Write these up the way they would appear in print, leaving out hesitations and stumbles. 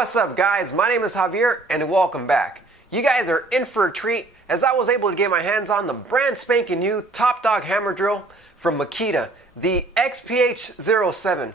What's up guys, my name is Javier and welcome back. You guys are in for a treat as I was able to get my hands on the brand spanking new top dog hammer drill from Makita, the XPH07.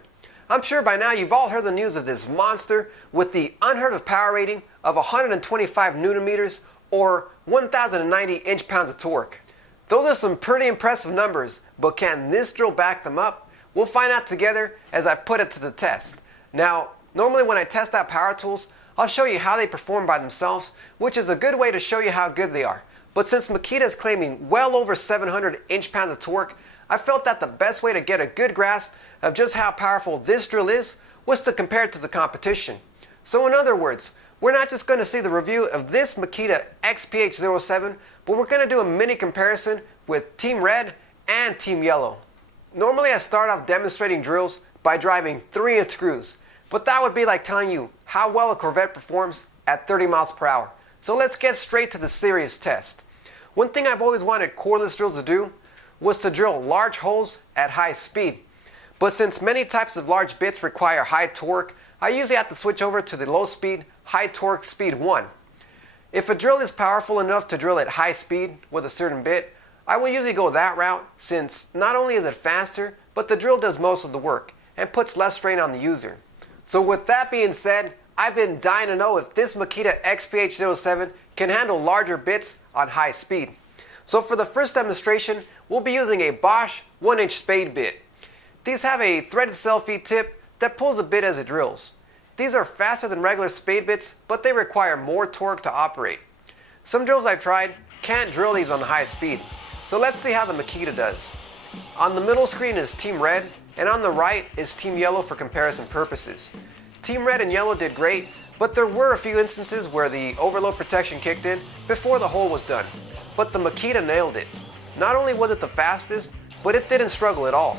I'm sure by now you've all heard the news of this monster with the unheard of power rating of 125 Newton meters or 1090 inch-pounds of torque. Those are some pretty impressive numbers, but can this drill back them up? We'll find out together as I put it to the test. Now, normally when I test out power tools, I'll show you how they perform by themselves, which is a good way to show you how good they are. But since Makita is claiming well over 700 inch-pounds of torque, I felt that the best way to get a good grasp of just how powerful this drill is was to compare it to the competition. So in other words, we're not just going to see the review of this Makita XPH07, but we're going to do a mini comparison with Team Red and Team Yellow. Normally I start off demonstrating drills by driving 3-inch screws, but that would be like telling you how well a Corvette performs at 30 miles per hour. So let's get straight to the serious test. One thing I've always wanted cordless drills to do was to drill large holes at high speed. But since many types of large bits require high torque, I usually have to switch over to the low speed, high torque speed 1. If a drill is powerful enough to drill at high speed with a certain bit, I will usually go that route since not only is it faster, but the drill does most of the work and puts less strain on the user. So with that being said, I've been dying to know if this Makita XPH07 can handle larger bits on high speed. So for the first demonstration, we'll be using a Bosch 1-inch Spade bit. These have a threaded self-feed tip that pulls the bit as it drills. These are faster than regular Spade bits, but they require more torque to operate. Some drills I've tried can't drill these on high speed. So let's see how the Makita does. On the middle screen is Team Red, and on the right is Team Yellow for comparison purposes. Team Red and Yellow did great, but there were a few instances where the overload protection kicked in before the hole was done. But the Makita nailed it. Not only was it the fastest, but it didn't struggle at all.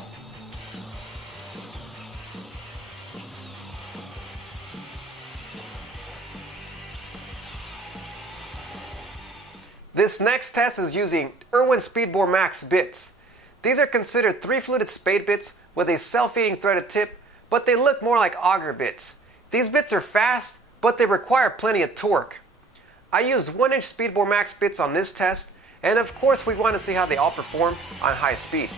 This next test is using Irwin Speedbore Max bits. These are considered 3-fluted Spade bits with a self-feeding threaded tip, but they look more like Auger bits. These bits are fast, but they require plenty of torque. I used 1-inch Speedbore Max bits on this test, and of course we want to see how they all perform on high speed.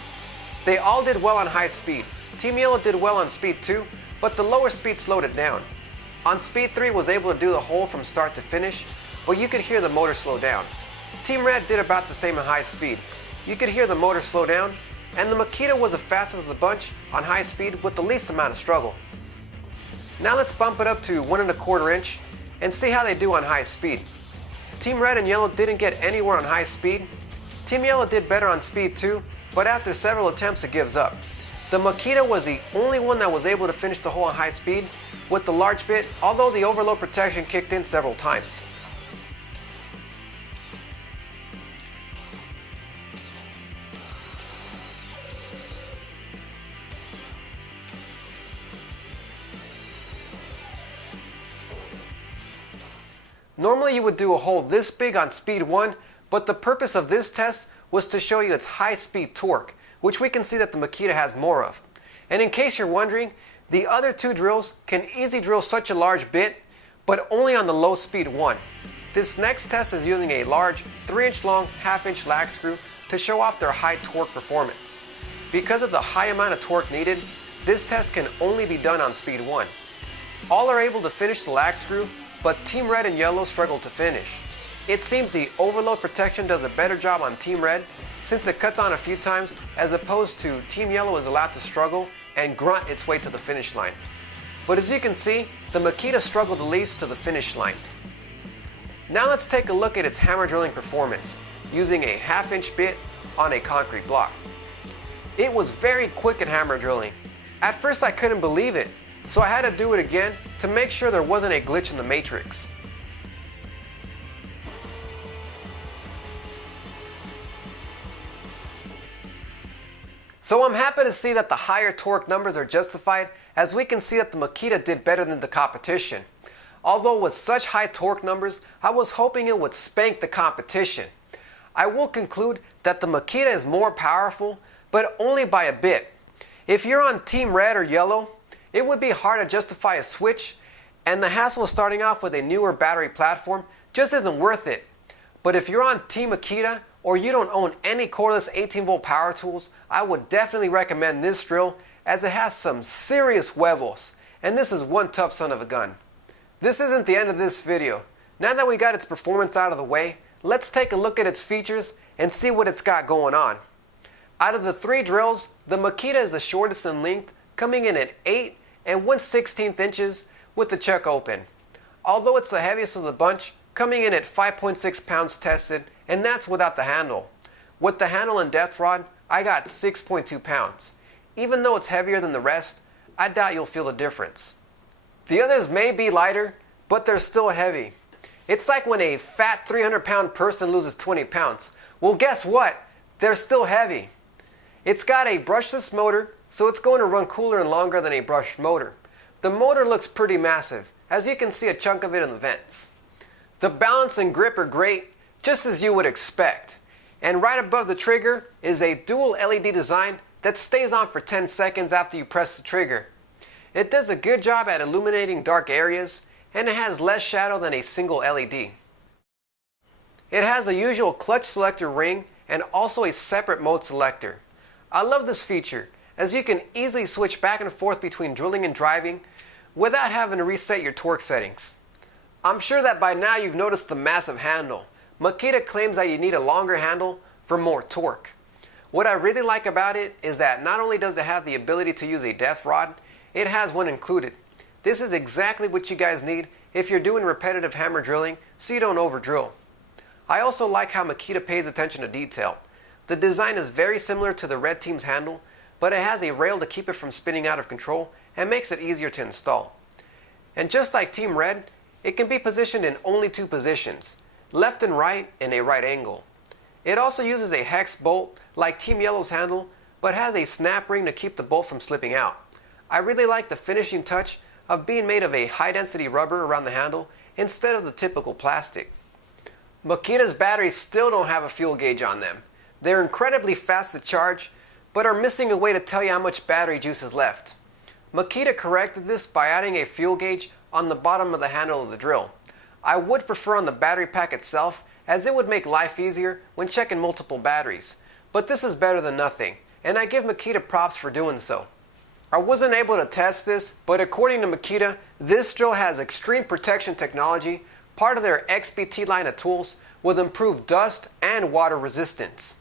They all did well on high speed. Team Yellow did well on speed 2, but the lower speed slowed it down. On speed 3 was able to do the hole from start to finish, but you could hear the motor slow down. Team Red did about the same at high speed. You could hear the motor slow down, and the Makita was the fastest of the bunch on high speed with the least amount of struggle. Now let's bump it up to 1¼ inch and see how they do on high speed. Team Red and Yellow didn't get anywhere on high speed. Team Yellow did better on speed 2, but after several attempts it gives up. The Makita was the only one that was able to finish the hole on high speed with the large bit, although the overload protection kicked in several times. Normally you would do a hole this big on speed 1, but the purpose of this test was to show you its high speed torque, which we can see that the Makita has more of. And in case you're wondering, the other two drills can easily drill such a large bit, but only on the low speed 1. This next test is using a large 3-inch long 1/2-inch lag screw to show off their high torque performance. Because of the high amount of torque needed, this test can only be done on speed 1. All are able to finish the lag screw, but Team Red and Yellow struggle to finish. It seems the overload protection does a better job on Team Red since it cuts on a few times, as opposed to Team Yellow is allowed to struggle and grunt its way to the finish line. But as you can see, the Makita struggled the least to the finish line. Now let's take a look at its hammer drilling performance using a 1/2-inch bit on a concrete block. It was very quick at hammer drilling. At first I couldn't believe it, so I had to do it again to make sure there wasn't a glitch in the matrix. So I'm happy to see that the higher torque numbers are justified, as we can see that the Makita did better than the competition. Although with such high torque numbers, I was hoping it would spank the competition. I will conclude that the Makita is more powerful, but only by a bit. If you're on Team Red or Yellow, it would be hard to justify a switch, And the hassle of starting off with a newer battery platform just isn't worth it. But if you're on Team Makita or you don't own any cordless 18-volt power tools, I would definitely recommend this drill as it has some serious huevos. And this is one tough son of a gun. This isn't the end of this video. Now that we got its performance out of the way, let's take a look at its features and see what it's got going on. Out of the three drills, the Makita is the shortest in length, coming in at 8 and 1/16 inches with the chuck open. Although it's the heaviest of the bunch, coming in at 5.6 pounds tested, and that's without the handle. With the handle and depth rod, I got 6.2 pounds. Even though it's heavier than the rest, I doubt you'll feel the difference. The others may be lighter, but they're still heavy. It's like when a fat 300-pound person loses 20 pounds. Well, guess what? They're still heavy. It's got a brushless motor, so it's going to run cooler and longer than a brushed motor. The motor looks pretty massive, as you can see a chunk of it in the vents. The balance and grip are great, just as you would expect. And right above the trigger is a dual LED design that stays on for 10 seconds after you press the trigger. It does a good job at illuminating dark areas, and it has less shadow than a single LED. It has the usual clutch selector ring and also a separate mode selector. I love this feature, as you can easily switch back and forth between drilling and driving without having to reset your torque settings. I'm sure that by now you've noticed the massive handle. Makita claims that you need a longer handle for more torque. What I really like about it is that not only does it have the ability to use a depth rod, it has one included. This is exactly what you guys need if you're doing repetitive hammer drilling so you don't over drill. I also like how Makita pays attention to detail. The design is very similar to the Red Team's handle, but it has a rail to keep it from spinning out of control and makes it easier to install. And just like Team Red, it can be positioned in only two positions, left and right in a right angle. It also uses a hex bolt like Team Yellow's handle, but has a snap ring to keep the bolt from slipping out. I really like the finishing touch of being made of a high density rubber around the handle instead of the typical plastic. Makita's batteries still don't have a fuel gauge on them. They're incredibly fast to charge, but are missing a way to tell you how much battery juice is left. Makita corrected this by adding a fuel gauge on the bottom of the handle of the drill. I would prefer on the battery pack itself, as it would make life easier when checking multiple batteries. But this is better than nothing, and I give Makita props for doing so. I wasn't able to test this, but according to Makita, this drill has extreme protection technology, part of their XBT line of tools, with improved dust and water resistance.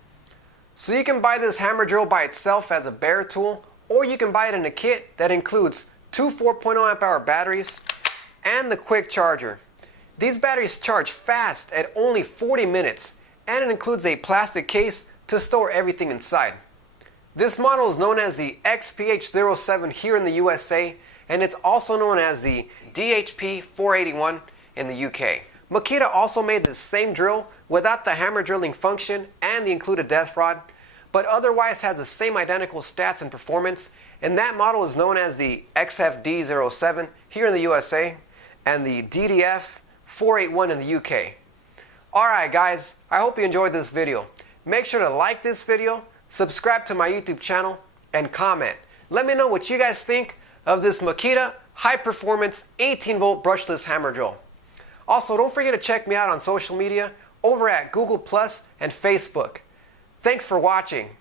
So you can buy this hammer drill by itself as a Baretool, or you can buy it in a kit that includes two 4.0 amp hour batteries and the quick charger. These batteries charge fast at only 40 minutes, and it includes a plastic case to store everything inside. This model is known as the XPH07 here in the USA, and it's also known as the DHP481 in the UK. Makita also made the same drill without the hammer drilling function and the included depth rod, but otherwise has the same identical stats and performance, and that model is known as the XFD07 here in the USA and the DDF481 in the UK. Alright guys, I hope you enjoyed this video. Make sure to like this video, subscribe to my YouTube channel, and comment. Let me know what you guys think of this Makita high performance 18-volt brushless hammer drill. Also, don't forget to check me out on social media over at Google Plus and Facebook. Thanks for watching.